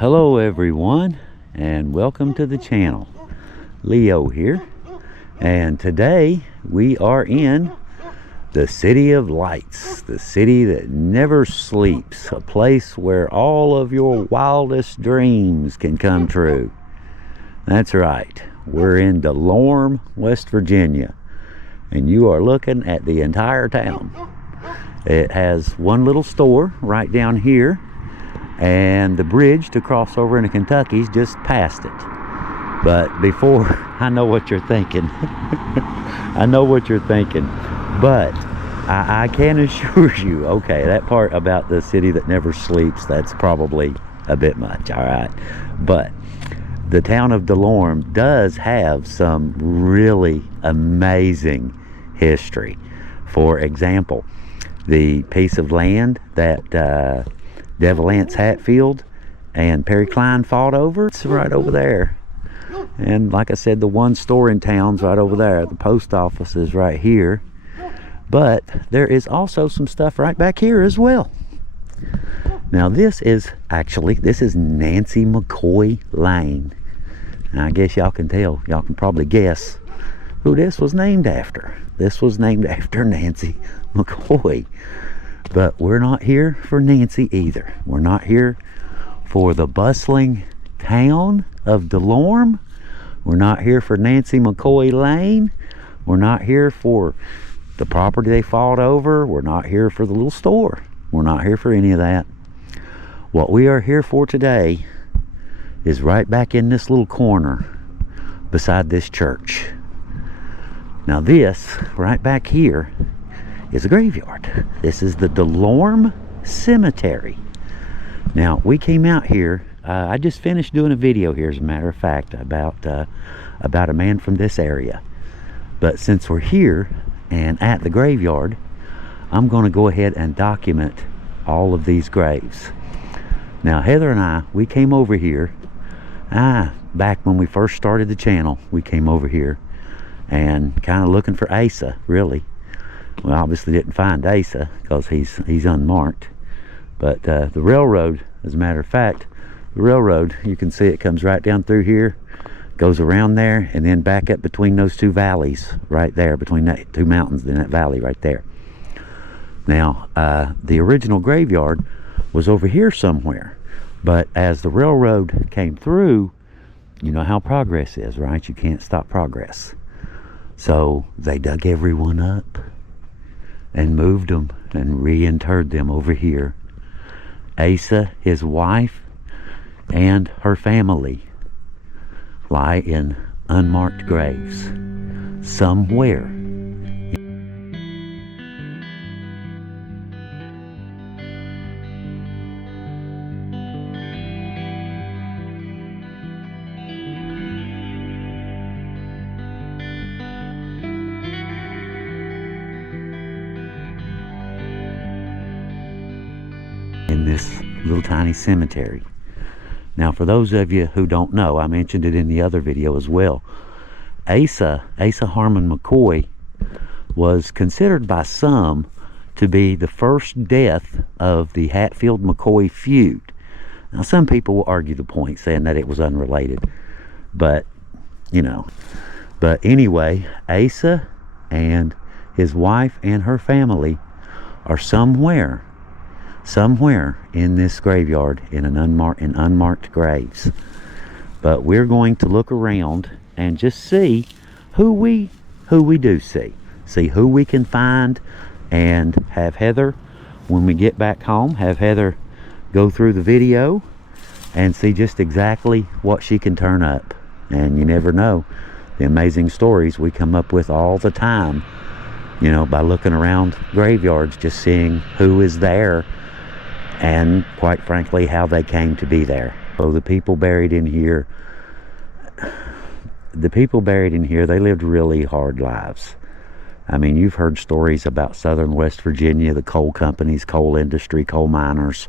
Hello everyone, and welcome to the channel. Leo here, and today we are in the City of Lights, the city that never sleeps, a place where all of your wildest dreams can come true. That's right, we're in Delorme, West Virginia, and you are looking at the entire town. It has one little store right down here, and the bridge to cross over into Kentucky's just past it. But before, I know what you're thinking. I know what you're thinking. But I can assure you, okay, that part about the city that never sleeps, that's probably a bit much, all right? But the town of Delorme does have some really amazing history. For example, the piece of land that Lance Hatfield and Perry Klein fought over, it's right over there. And like I said, the one store in town's right over there. The post office is right here. But there is also some stuff right back here as well. Now this is Nancy McCoy Lane. Now, I guess y'all can tell, y'all can probably guess who this was named after. This was named after Nancy McCoy. But we're not here for Nancy either. We're not here for the bustling town of Delorme. We're not here for Nancy McCoy Lane. We're not here for the property they fought over. We're not here for the little store. We're not here for any of that. What we are here for today is right back in this little corner beside this church. Now this, right back here, is a graveyard. This is the Delorme Cemetery. Now, we came out here, I just finished doing a video here, as a matter of fact, about a man from this area. But since we're here and at the graveyard, I'm going to go ahead and document all of these graves. Now, Heather and I, we came over here, back when we first started the channel, we came over here and kind of looking for Asa, really. We obviously didn't find Asa because he's unmarked. But the railroad, as a matter of fact, the railroad, you can see it comes right down through here, goes around there, and then back up between those two valleys right there, between that two mountains in that valley right there. Now, the original graveyard was over here somewhere. But as the railroad came through, you know how progress is, right? You can't stop progress. So they dug everyone up and moved them and reinterred them over here. Asa, his wife, and her family lie in unmarked graves somewhere. In this little tiny cemetery. Now, for those of you who don't know, I mentioned it in the other video as well. Asa Harmon McCoy was considered by some to be the first death of the Hatfield McCoy Feud. Now, some people will argue the point, saying that it was unrelated, but you know. But anyway, Asa and his wife and her family are somewhere in this graveyard in unmarked graves. But we're going to look around and just see who we do see who we can find, and have Heather, when we get back home, have Heather go through the video and see just exactly what she can turn up. And you never know the amazing stories we come up with all the time, you know, by looking around graveyards, just seeing who is there, and quite frankly, how they came to be there. So the people buried in here, they lived really hard lives. I mean, you've heard stories about southern West Virginia, the coal companies, coal industry, coal miners.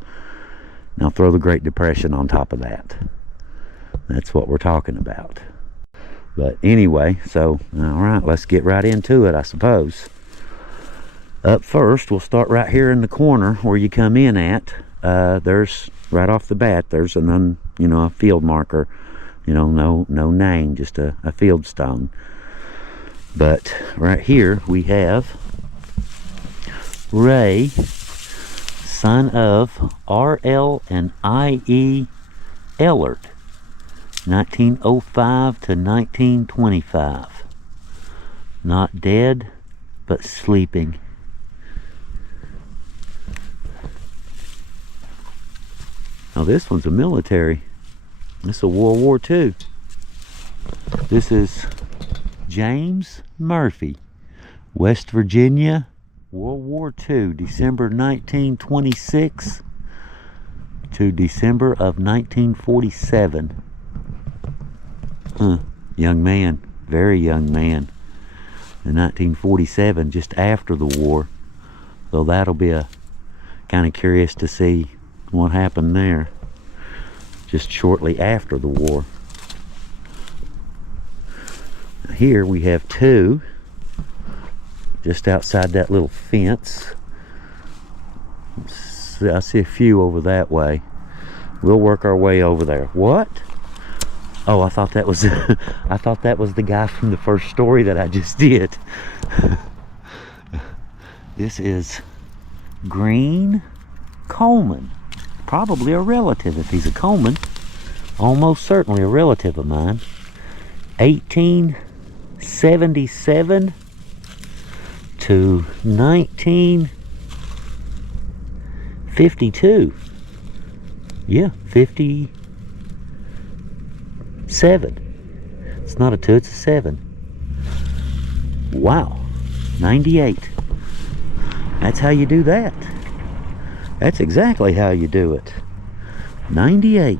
Now throw the Great Depression on top of that. That's what we're talking about. But anyway, so, all right, let's get right into it, I suppose. Up first, we'll start right here in the corner where you come in at. There's right off the bat, there's a field marker. No name, just a field stone. But right here we have Ray, son of R.L. and I.E. Ellard, 1905 to 1925. Not dead, but sleeping. Now this one's a military. This is a World War II. This is James Murphy, West Virginia, World War II, December 1926 to December of 1947. Young man, very young man. In 1947, just after the war. So that'll be kind of curious to see what happened there, just shortly after the war. Here we have two, just outside that little fence. I see a few over that way. We'll work our way over there. What? Oh, I thought that was I thought that was the guy from the first story that I just did. This is Green Coleman. Probably a relative if he's a Coleman. Almost certainly a relative of mine. 1877 to 1952. Yeah, 57. It's not a 2, it's a 7. Wow. 98. That's how you do that. That's exactly how you do it. 98.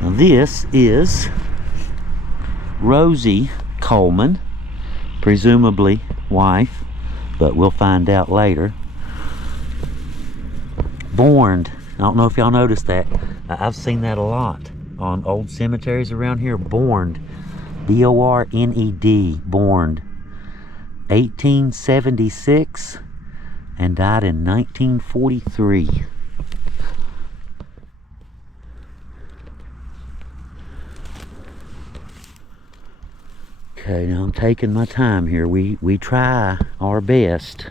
Now this is Rosie Coleman, presumably wife, but we'll find out later. Borned. I don't know if y'all noticed that. I've seen that a lot on old cemeteries around here. Borned. B-O-R-N-E-D. Borned. 1876 and died in 1943. Okay, now I'm taking my time here. We try our best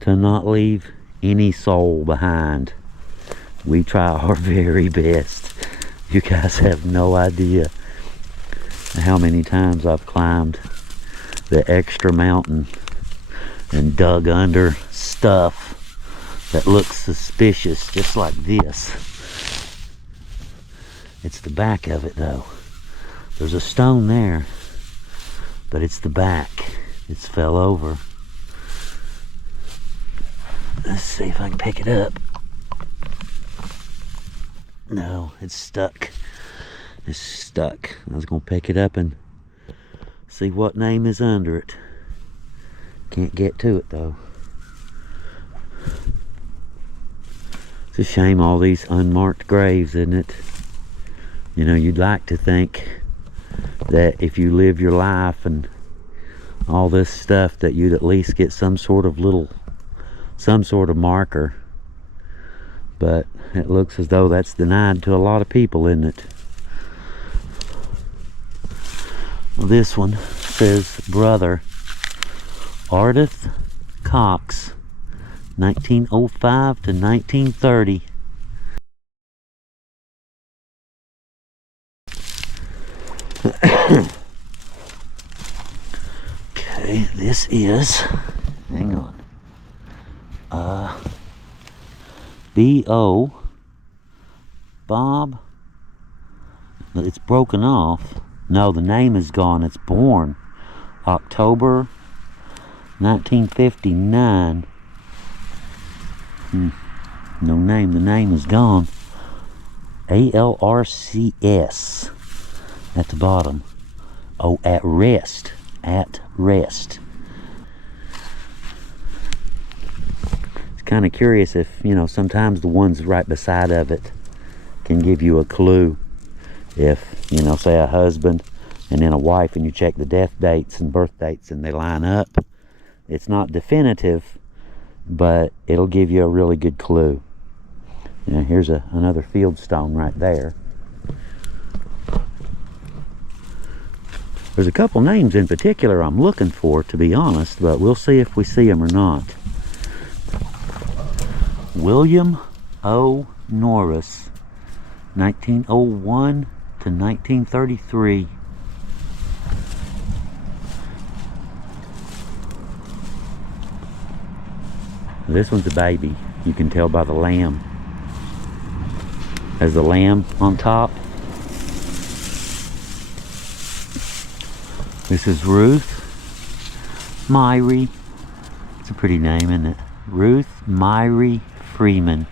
to not leave any soul behind. We try our very best. You guys have no idea how many times I've climbed the extra mountain and dug under stuff that looks suspicious, just like this. It's the back of it though. There's a stone there, but it's the back. It's fell over. Let's see if I can pick it up. No, it's stuck. It's stuck. I was gonna pick it up and see what name is under it. Can't get to it though. It's a shame, all these unmarked graves, isn't it? You know, you'd like to think that if you live your life and all this stuff, that you'd at least get some sort of marker. But it looks as though that's denied to a lot of people, isn't it? Well, this one says brother Ardith Cox, 1905 to 1930. Okay, this is, hang on, B.O. Bob, it's broken off. No, the name is gone. It's born October 1959. No name. The name is gone. A-L-R-C-S at the bottom. Oh, at rest. At rest. It's kind of curious if, you know, sometimes the ones right beside of it can give you a clue. If, you know, say a husband and then a wife, and you check the death dates and birth dates and they line up, it's not definitive, but it'll give you a really good clue. Now here's another field stone right there. There's a couple names in particular I'm looking for, to be honest, but we'll see if we see them or not. William O. Norris, 1901 to 1933. This one's a baby. You can tell by the lamb. Has the lamb on top. This is Ruth Myrie. It's a pretty name, isn't it? Ruth Myrie Freeman,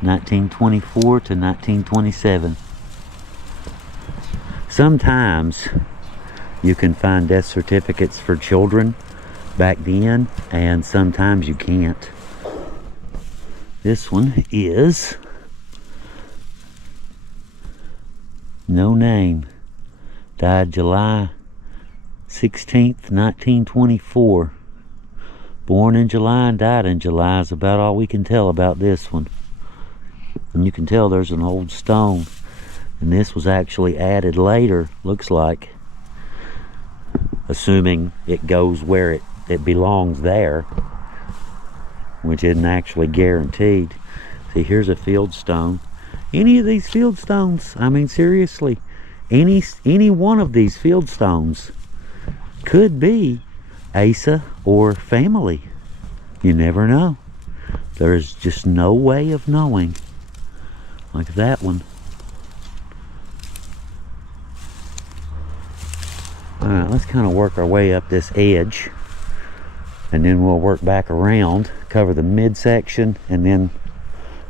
1924 to 1927. Sometimes you can find death certificates for children back then, and sometimes you can't. This one is no name. Died July 16th, 1924. Born in July and died in July is about all we can tell about this one. And you can tell there's an old stone. And this was actually added later, looks like. Assuming it goes where it belongs there. Which isn't actually guaranteed. See, here's a field stone. Any of these field stones, I mean seriously, any one of these field stones could be Asa or family. You never know. There's just no way of knowing. Like that one. Alright, let's kind of work our way up this edge. And then we'll work back around, cover the midsection, and then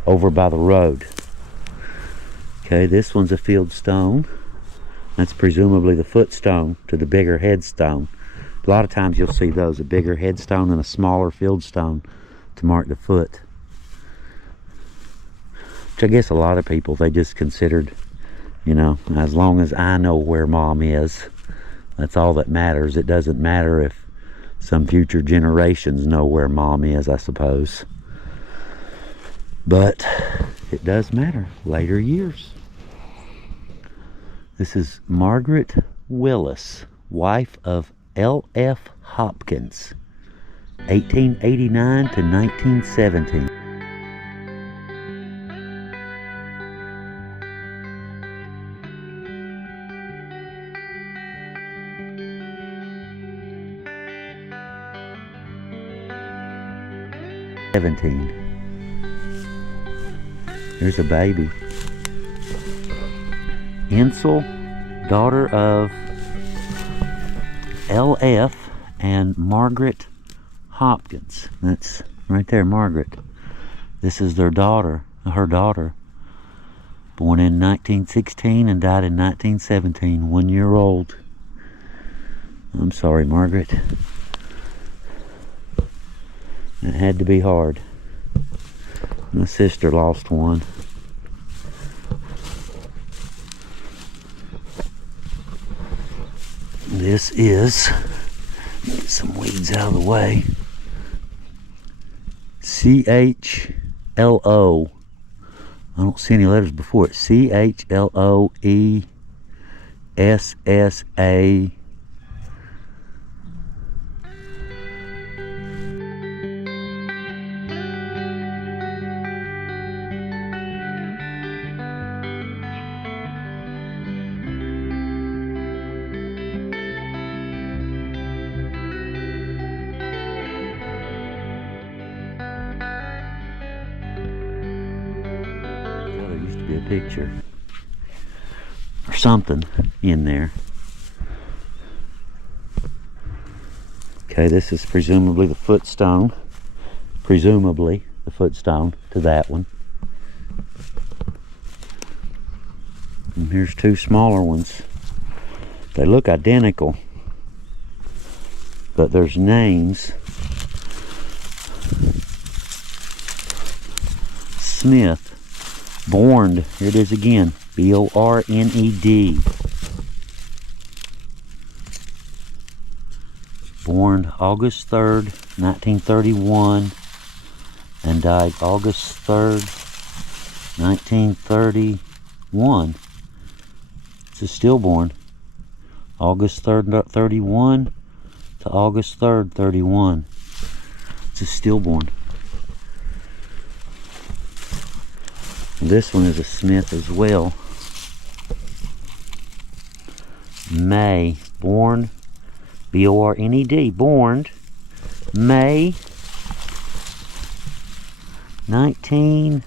over by the road. Okay, this one's a field stone. That's presumably the footstone to the bigger headstone. A lot of times you'll see those, a bigger headstone and a smaller field stone to mark the foot. Which I guess a lot of people, they just considered, you know, as long as I know where mom is, that's all that matters. It doesn't matter if some future generations know where mom is, I suppose. But it does matter later years. This is Margaret Willis, wife of L.F. Hopkins, 1889 to 1917. Here's a baby. Ensel, daughter of L.F. and Margaret Hopkins. That's right there, Margaret. This is their daughter, her daughter. Born in 1916 and died in 1917, 1 year old. I'm sorry, Margaret. It had to be hard. My sister lost one. This is, get some weeds out of the way, C-H-L-O. I don't see any letters before it. C-H-L-O-E-S-S-A. A picture or something in there. Okay, this is presumably the footstone. Presumably the footstone to that one. And here's two smaller ones. They look identical, but there's names. Smith. Borned, here it is again, B-O-R-N-E-D. Born August 3rd, 1931 and died August 3rd, 1931. It's a stillborn. August 3rd, 31 to August 3rd, 31. It's a stillborn. This one is a Smith as well. May, born, B-O-R-N-E-D, born May 19,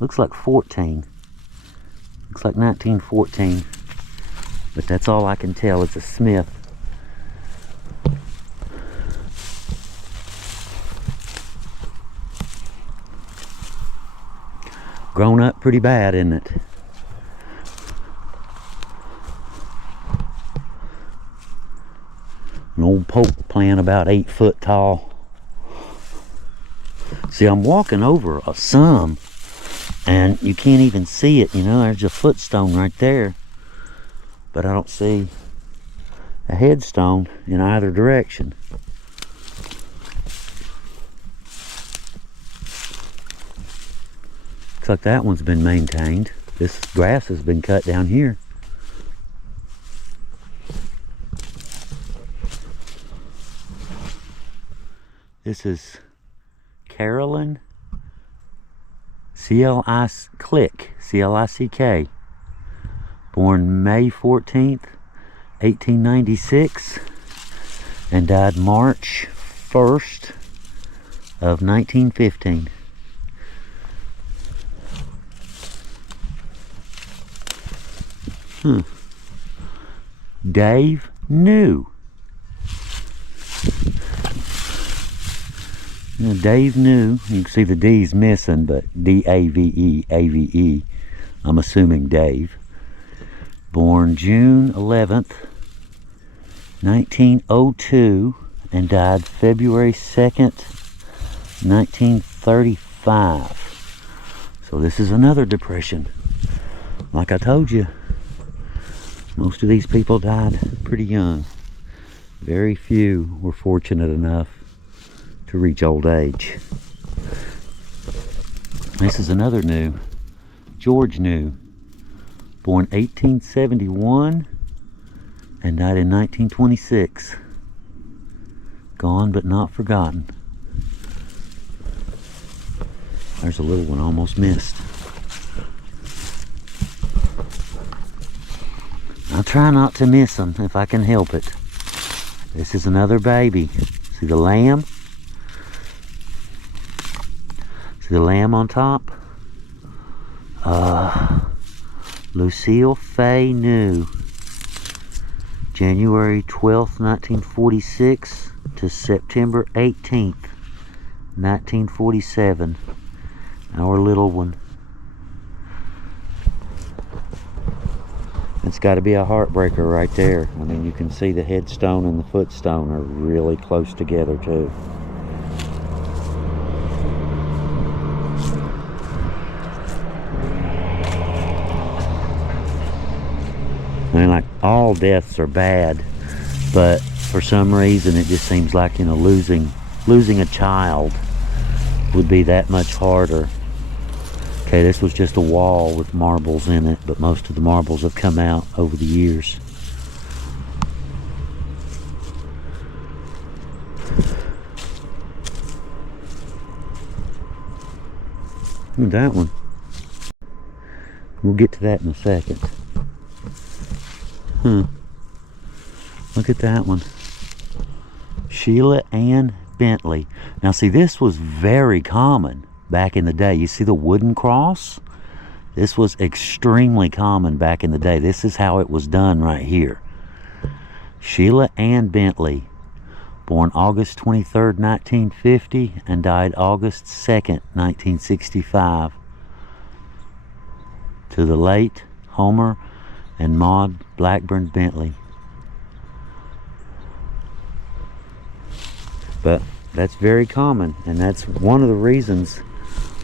looks like 14. Looks like 1914. But that's all I can tell. It's a Smith. Grown up pretty bad, isn't it? An old poke plant about 8 foot tall. See, I'm walking over some, and you can't even see it, you know. There's a footstone right there. But I don't see a headstone in either direction. Looks like that one's been maintained. This grass has been cut down here. This is Carolyn C-L-I-C-K, born May 14th, 1896, and died March 1st of 1915. Dave New. Dave New. You can see the D's missing, but D-A-V-E, A-V-E. I'm assuming Dave. Born June 11th, 1902, and died February 2nd, 1935. So this is another depression. Like I told you, most of these people died pretty young. Very few were fortunate enough to reach old age. This is another New. George New. Born 1871 and died in 1926. Gone but not forgotten. There's a little one I almost missed. I try not to miss them if I can help it. This is another baby. See the lamb? See the lamb on top? Lucille Fay New. January 12th, 1946 to September 18th, 1947. Our little one. It's got to be a heartbreaker right there. I mean, you can see the headstone and the footstone are really close together too. I mean, like, all deaths are bad, but for some reason it just seems like, you know, losing a child would be that much harder. Okay, this was just a wall with marbles in it, but most of the marbles have come out over the years. Look at that one. We'll get to that in a second. Look at that one. Sheila Ann Bentley. Now see, this was very common back in the day. You see the wooden cross? This was extremely common back in the day. This is how it was done right here. Sheila Ann Bentley, born August 23rd, 1950, and died August 2nd, 1965. To the late Homer and Maud Blackburn Bentley. But that's very common, and that's one of the reasons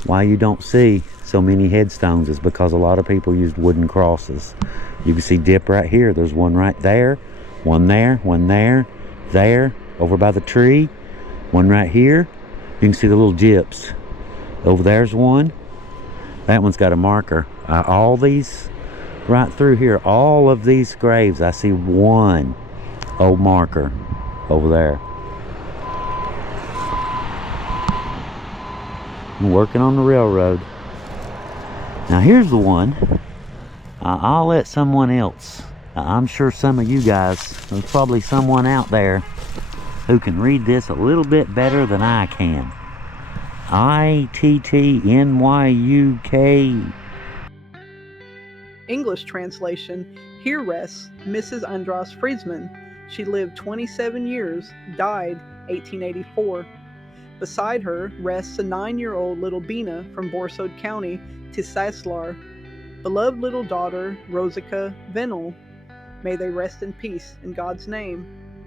why you don't see so many headstones, is because a lot of people used wooden crosses. You can see dip right here. There's one right there, one there, one there, there, over by the tree, One right here. You can see the little gyps. Over there's one. That one's got a marker. All these, right through here, all of these graves, I see one old marker over there. I'm working on the railroad. Now here's the one. I'll let someone else. I'm sure some of you guys, there's probably someone out there who can read this a little bit better than I can. ITTNYUK. English translation: Here rests Mrs. Andras Friesman. She lived 27 years, died 1884. Beside her rests a 9-year-old little Bina from Borsod County, Tisaslar. Beloved little daughter, Rosika Venel. May they rest in peace in God's name.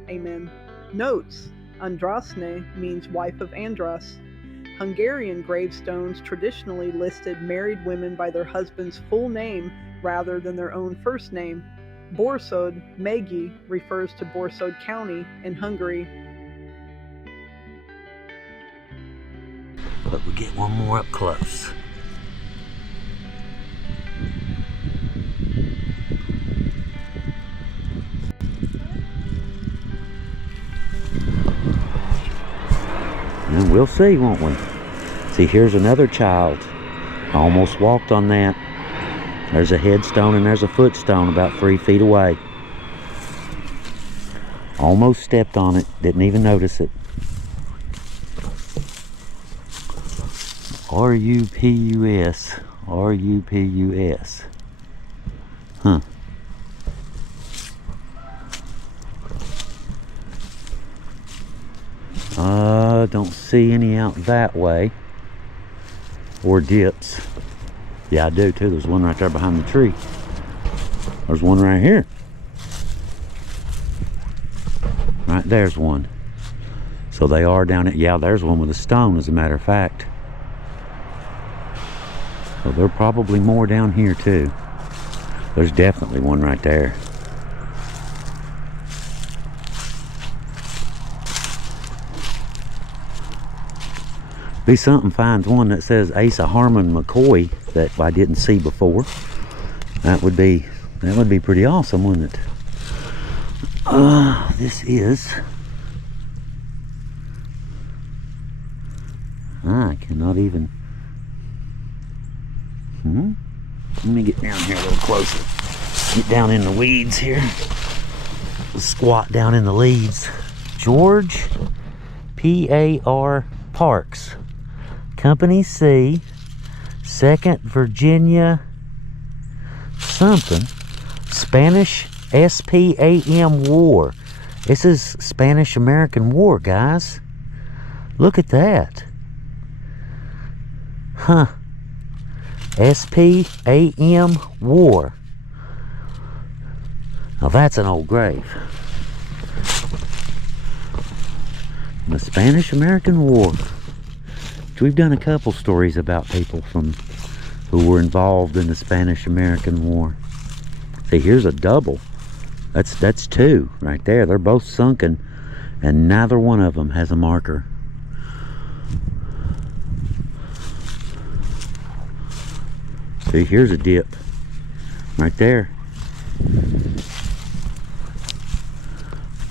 Amen. Notes: Andrasne means wife of Andras. Hungarian gravestones traditionally listed married women by their husband's full name rather than their own first name. Borsod, Megi, refers to Borsod County in Hungary. But we get one more up close. And we'll see, won't we? See, here's another child. I almost walked on that. There's a headstone and there's a footstone about 3 feet away. Almost stepped on it, didn't even notice it. R-U-P-U-S. R-U-P-U-S. Huh. Don't see any out that way. Or dips. Yeah, I do too. There's one right there behind the tree. There's one right here. Right there's one. So they are down at, yeah, there's one with a stone, as a matter of fact. So there are probably more down here too. There's definitely one right there. Be something finds one that says Asa Harmon McCoy that I didn't see before. That would be pretty awesome, wouldn't it? This is, I cannot even. Let me get down here a little closer. Get down in the weeds here. Squat down in the leaves. George P.A.R. Parks. Company C, 2nd Virginia something. Spanish SPAM War. This is Spanish-American War, guys. Look at that. Huh. SPAM War. Now that's an old grave. The Spanish-American War. We've done a couple stories about people who were involved in the Spanish-American War. See, here's a double. That's two right there. They're both sunken, and neither one of them has a marker. See, here's a dip right there.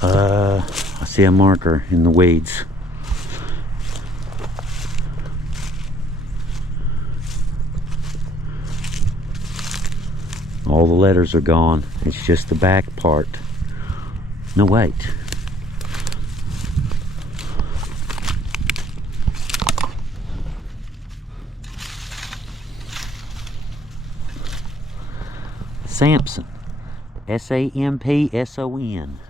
I see a marker in the weeds. All the letters are gone. It's just the back part. No, wait. Sampson. S-A-M-P-S-O-N.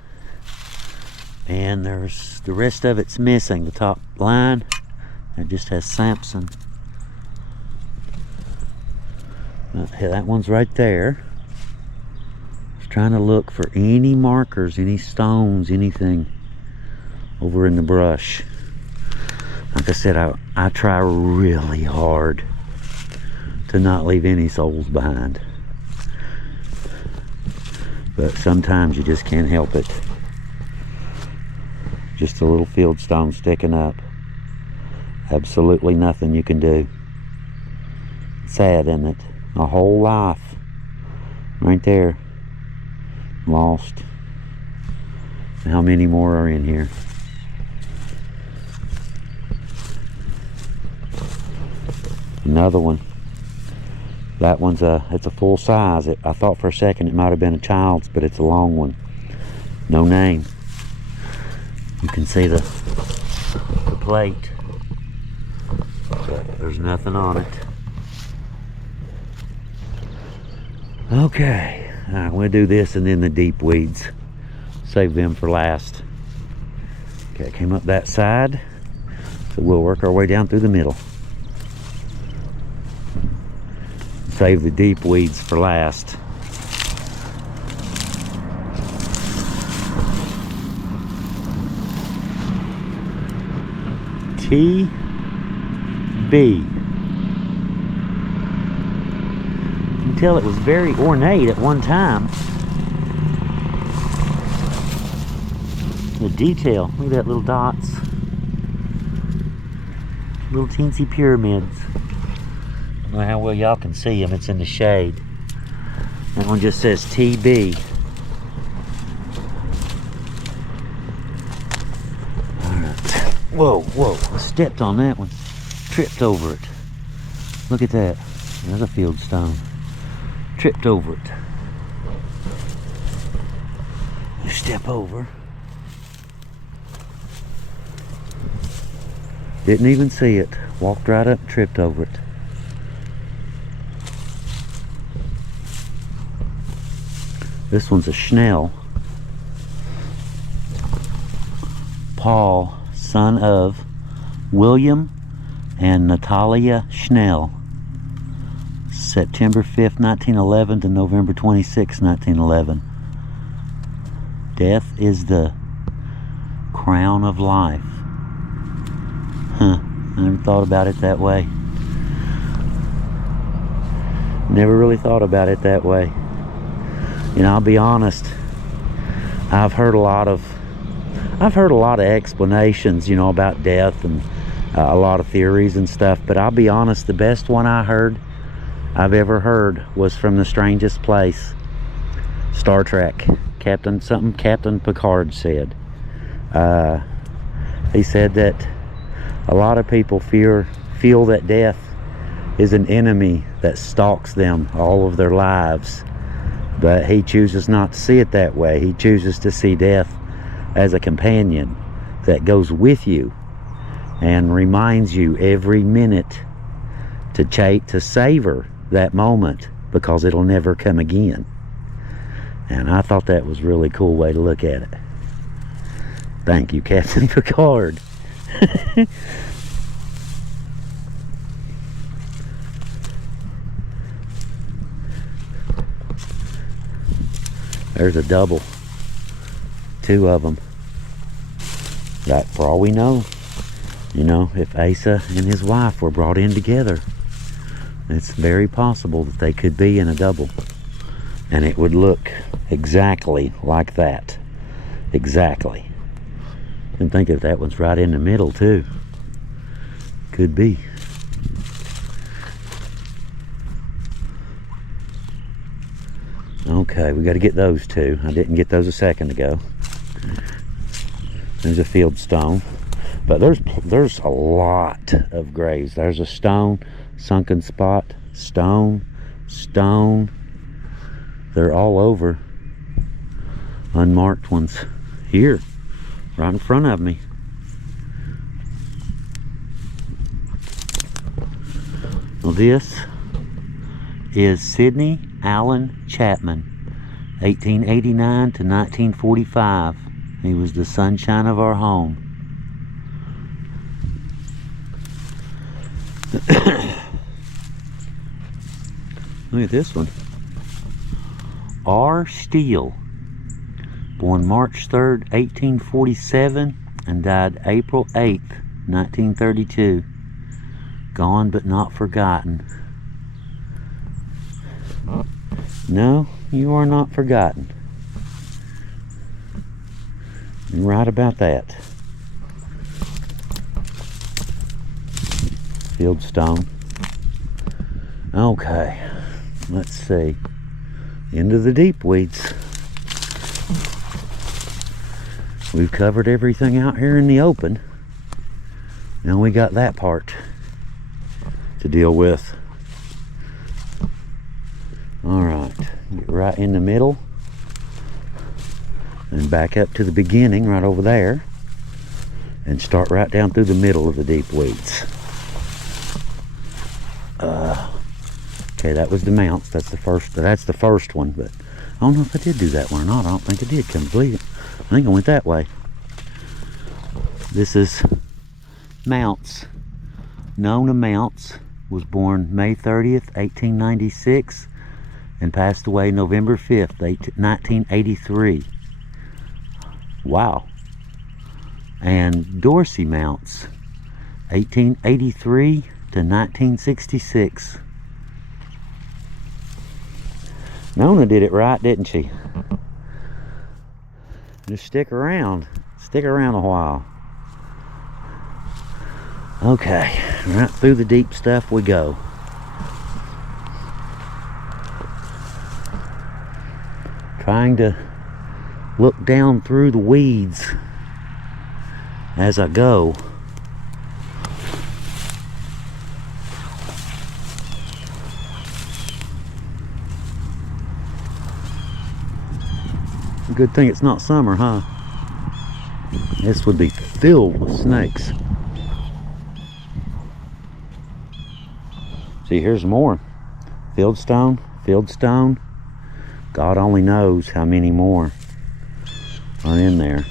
And there's the rest of it's missing. The top line, it just has Sampson. That one's right there. Just trying to look for any markers, any stones, anything over in the brush. Like I said, I try really hard to not leave any souls behind. But sometimes you just can't help it. Just a little field stone sticking up. Absolutely nothing you can do. Sad, isn't it? A whole life right there lost. How many more are in here? Another one. That one's it's a full size. I thought for a second it might have been a child's, but it's a long one. No name. You can see the plate, but there's nothing on it. Okay, all right, we'll do this and then the deep weeds. Save them for last. Okay, came up that side, so we'll work our way down through the middle. Save the deep weeds for last. TB. You can tell it was very ornate at one time. The detail, look at that, little dots. Little teensy pyramids. I don't know how well y'all can see them, it's in the shade. That one just says TB. Whoa, whoa, I stepped on that one. Tripped over it. Look at that. There's a field stone. Tripped over it. You step over. Didn't even see it. Walked right up and tripped over it. This one's a Schnell. Paul, son of William and Natalia Schnell. September 5th, 1911 to November 26th, 1911. Death is the crown of life. Huh, I never thought about it that way. Never really thought about it that way. You know, I'll be honest, I've heard a lot of explanations, you know, about death and a lot of theories and stuff, but I'll be honest, the best one I've ever heard was from The Strangest Place, Star Trek. Captain Picard said. He said that a lot of people feel that death is an enemy that stalks them all of their lives, but he chooses not to see it that way. He chooses to see death as a companion that goes with you and reminds you every minute to savor that moment, because it'll never come again. And I thought that was a really cool way to look at it. Thank you, Captain Picard. There's a double. Two of them. That, for all we know, you know, if Asa and his wife were brought in together, it's very possible that they could be in a double. And it would look exactly like that. Exactly. And think if that one's right in the middle too. Could be. Okay, we got to get those two. I didn't get those a second ago. There's a field stone, but there's a lot of graves. There's a stone, sunken spot, stone. They're all over. Unmarked ones here, right in front of me. Well, this is Sidney Allen Chapman, 1889 to 1945. He was the sunshine of our home. Look at this one. R. Steele, born March 3rd, 1847, and died April 8th, 1932. Gone but not forgotten. No, you are not forgotten. You're right about that. Field stone. Okay, let's see. Into the deep weeds. We've covered everything out here in the open. Now we got that part to deal with. Alright, get right in the middle and back up to the beginning right over there and start right down through the middle of the deep weeds. Okay, that was the mounts. That's the first one, but I don't know if I did do that one or not. I don't think I did. Come to believe it. I think I went that way. This is Mounts. Nona Mounts was born May 30th, 1896 and passed away November 5th, 1983. Wow. And Dorsey Mounts, 1883 to 1966. Nona did it right, didn't she? Just stick around a while. Okay, right through the deep stuff we go. Trying to look down through the weeds as I go. Good thing it's not summer, huh? This would be filled with snakes. See, here's more. Fieldstone, fieldstone. God only knows how many more are in there.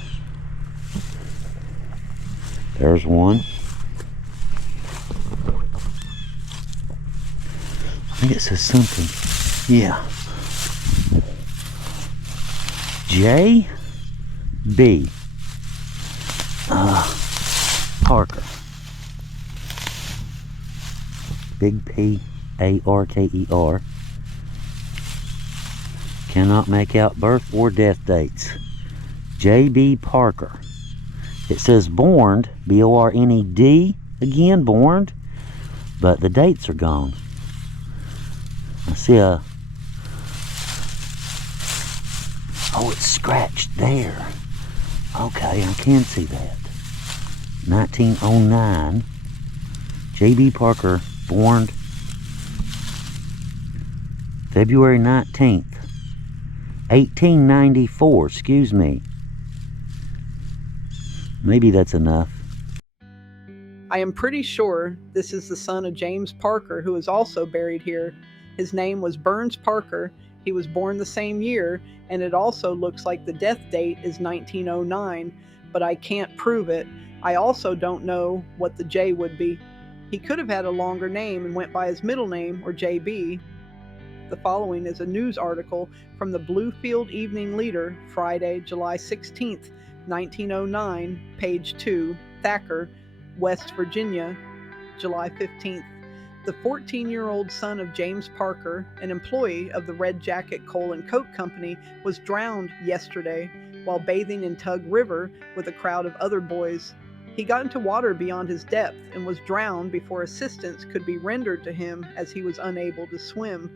There's one. I think it says something. Yeah. J.B. Parker. Big P-A-R-K-E-R. Cannot make out birth or death dates. J.B. Parker. It says born, B-O-R-N-E-D, again, born, but the dates are gone. I see a... Oh, it's scratched there. Okay, I can see that. 1909. J.B. Parker, born February 19th, 1894, excuse me. Maybe that's enough. I am pretty sure this is the son of James Parker, who is also buried here. His name was Burns Parker. He was born the same year, and it also looks like the death date is 1909, but I can't prove it. I also don't know what the J would be. He could have had a longer name and went by his middle name, or JB. The following is a news article from the Bluefield Evening Leader, Friday, July 16th, 1909, page 2, Thacker, West Virginia, July 15th. The 14-year-old son of James Parker, an employee of the Red Jacket Coal and Coke Company, was drowned yesterday while bathing in Tug River with a crowd of other boys. He got into water beyond his depth and was drowned before assistance could be rendered to him as he was unable to swim.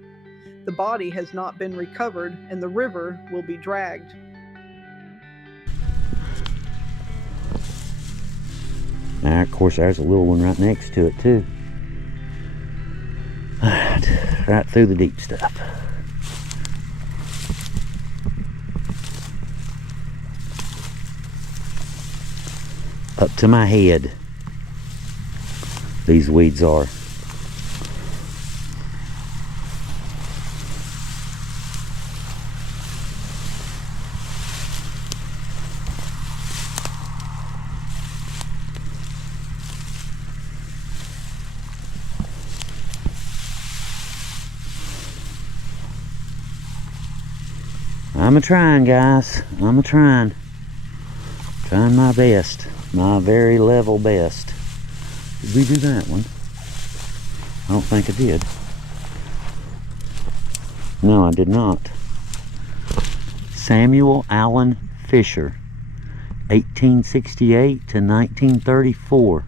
The body has not been recovered and the river will be dragged. Now, of course, there's a little one right next to it, too. Alright, right through the deep stuff. Up to my head, these weeds are. I'm a-trying, guys. I'm a-trying. Trying my best. My very level best. Did we do that one? I don't think I did. No, I did not. Samuel Allen Fisher, 1868 to 1934.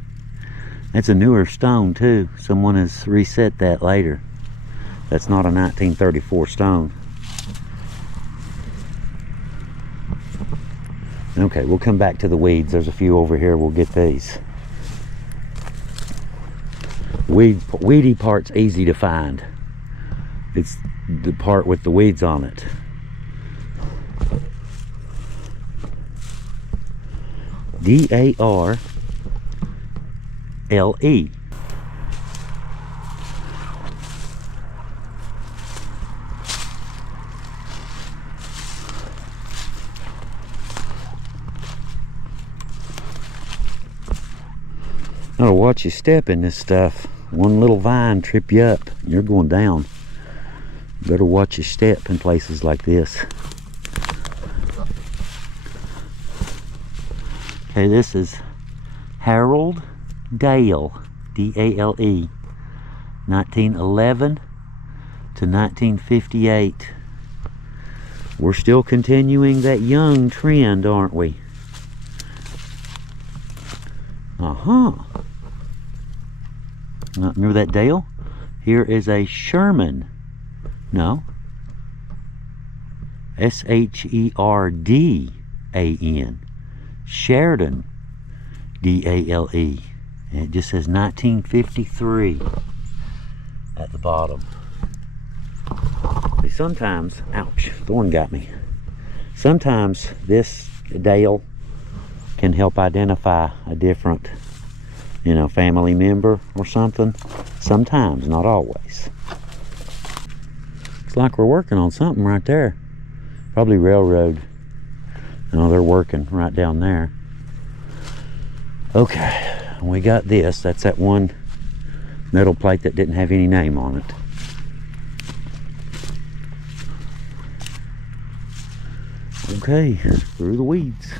That's a newer stone too. Someone has reset that later. That's not a 1934 stone. Okay, we'll come back to the weeds. There's a few over here. We'll get these. Weedy part's easy to find. It's the part with the weeds on it. Delre. Gotta watch your step in this stuff. One little vine trip you up, you're going down. Better watch your step in places like this. Okay, this is Harold Dale, D-A-L-E, 1911 to 1958. We're still continuing that young trend, aren't we? Remember that Dale? Here is a Sherman. No. S-H-E-R-D-A-N. Sheridan. D-A-L-E. And it just says 1953 at the bottom. See, sometimes, ouch, thorn got me. Sometimes this Dale can help identify a different, you know, family member or something. Sometimes, not always. Looks like we're working on something right there. Probably railroad. No, they're working right down there. Okay, we got this. That's that one metal plate that didn't have any name on it. Okay, through the weeds.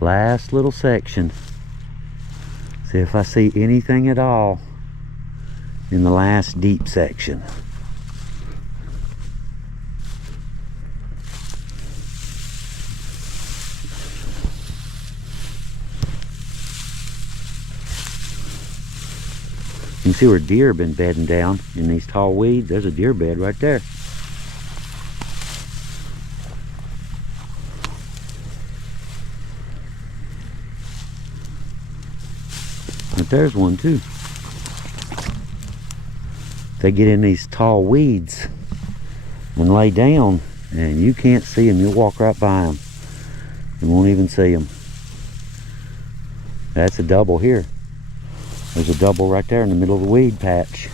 Last little section. See if I see anything at all in the last deep section. You can see where deer have been bedding down in these tall weeds. There's a deer bed right there. But there's one too. They get in these tall weeds and lay down, and you can't see them. You'll walk right by them. You won't even see them. That's a double here. There's a double right there in the middle of the weed patch.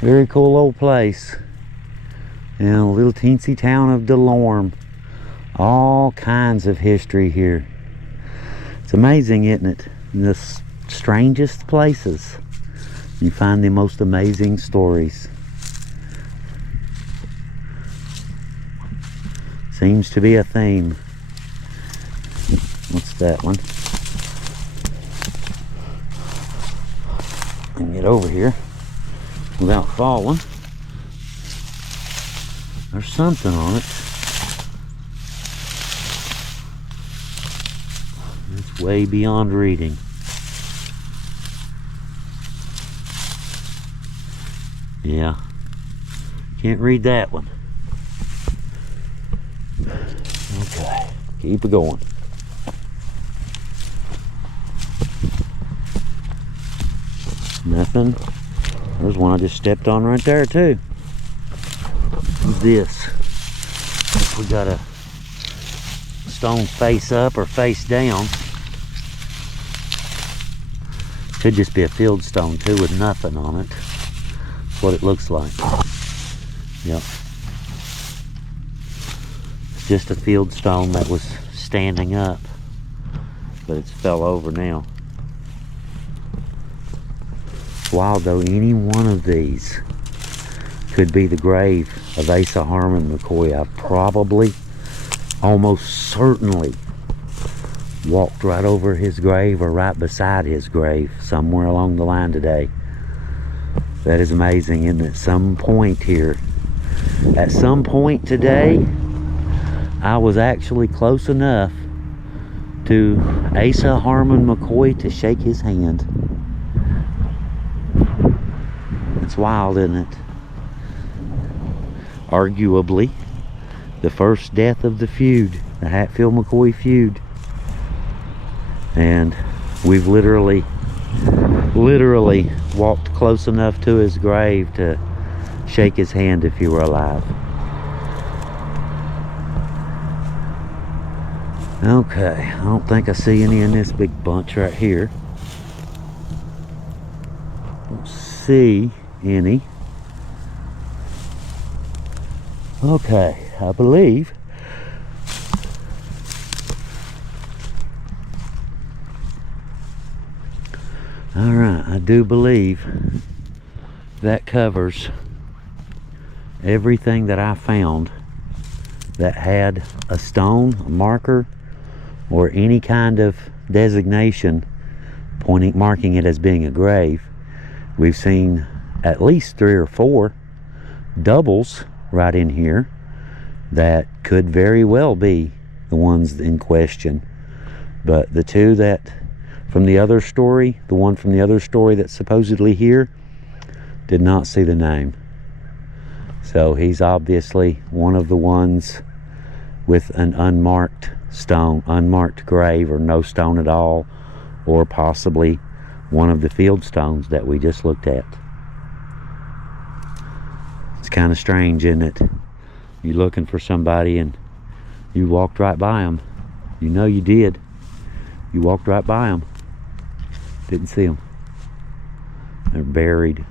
Very cool old place. In a little teensy town of Delorme. All kinds of history here. It's amazing, isn't it? In the strangest places, you find the most amazing stories. Seems to be a theme. What's that one? I can get over here without falling. There's something on it. It's way beyond reading. Yeah, can't read that one. Okay, keep it going. Nothing. There's one I just stepped on right there too. What's this? If we got a stone face up or face down. Could just be a field stone too with nothing on it. That's what it looks like. Yep. It's just a field stone that was standing up, but it's fell over now. Wild though, any one of these could be the grave of Asa Harmon McCoy. I've probably, almost certainly, walked right over his grave or right beside his grave somewhere along the line today. That is amazing. And at some point here, at some point today, I was actually close enough to Asa Harmon McCoy to shake his hand. It's wild, isn't it? Arguably the first death of the feud, the Hatfield McCoy feud. And we've literally walked close enough to his grave to shake his hand if he were alive. Okay, I don't think I see any in this big bunch right here. Don't see any. Okay, I believe alright, I do believe that covers everything that I found that had a stone, a marker, or any kind of designation marking it as being a grave. We've seen at least 3 or 4 doubles right in here that could very well be the ones in question. But the 2 that from the other story, the one from the other story that's supposedly here, did not see the name. So he's obviously one of the ones with an unmarked stone, unmarked grave, or no stone at all, or possibly one of the field stones that we just looked at. It's kind of strange, isn't it? You're looking for somebody and you walked right by them. You know you did. You walked right by them. Didn't see them. They're buried.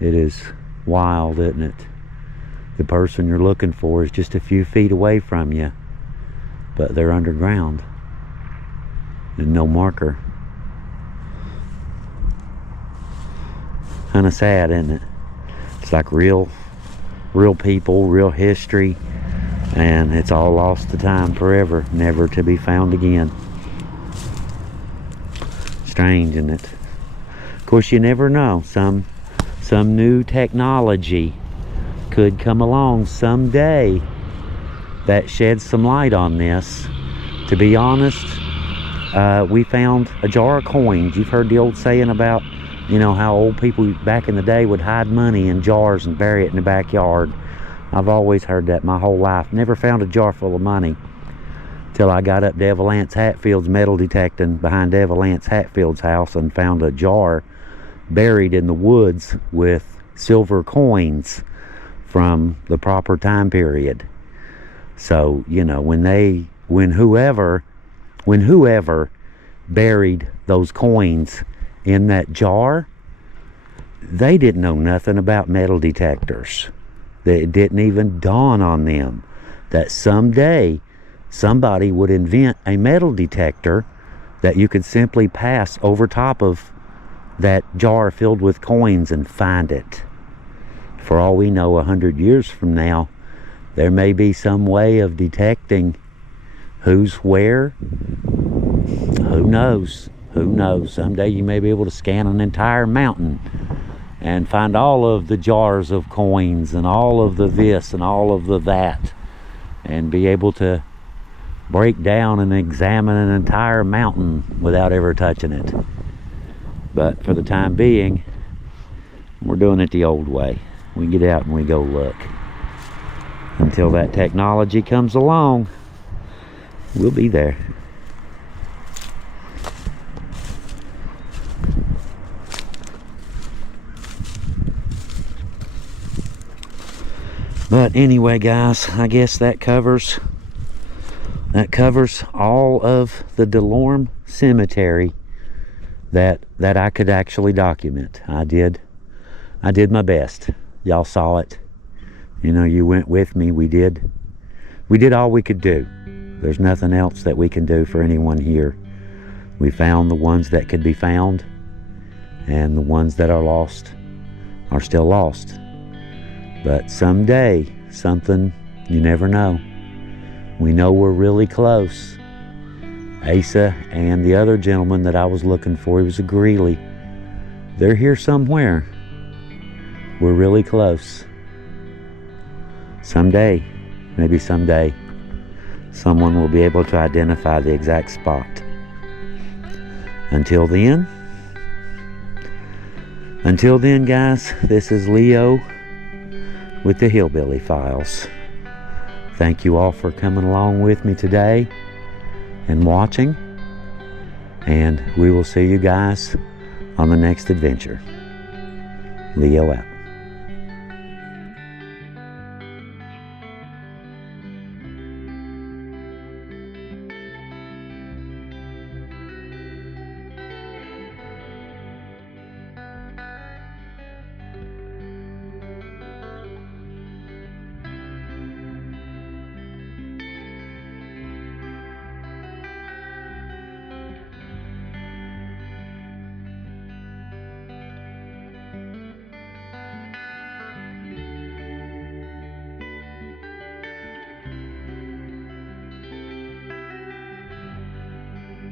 It is wild, isn't it? The person you're looking for is just a few feet away from you, but they're underground and no marker. Kind of sad, isn't it? It's like real people, real history, and it's all lost to time forever, never to be found again. Strange, isn't it? Of course, you never know. Some new technology could come along someday that sheds some light on this. To be honest, we found a jar of coins. You've heard the old saying about, you know, how old people back in the day would hide money in jars and bury it in the backyard. I've always heard that my whole life. Never found a jar full of money till I got up to Lance Hatfield's metal detecting behind Lance Hatfield's house and found a jar buried in the woods with silver coins from the proper time period. So, you know, when whoever buried those coins in that jar, they didn't know nothing about metal detectors. It didn't even dawn on them that someday somebody would invent a metal detector that you could simply pass over top of that jar filled with coins and find it. For all we know, 100 years from now, there may be some way of detecting who's where. Who knows? Who knows? Someday you may be able to scan an entire mountain and find all of the jars of coins and all of the this and all of the that, and be able to break down and examine an entire mountain without ever touching it. But for the time being, we're doing it the old way. We get out and we go look. Until that technology comes along, we'll be there. But anyway, guys, I guess that covers all of the Delorme Cemetery that I could actually document. I did my best. Y'all saw it. You know, you went with me. We did all we could do. There's nothing else that we can do for anyone here. We found the ones that could be found, and the ones that are lost are still lost. But someday, something, you never know. We know we're really close. Asa and the other gentleman that I was looking for, he was a Greeley. They're here somewhere. we're really close. Someday, maybe someday, someone will be able to identify the exact spot. Until then, guys, this is Leo with the Hillbilly Files. Thank you all for coming along with me today and watching. And we will see you guys on the next adventure. Leo out.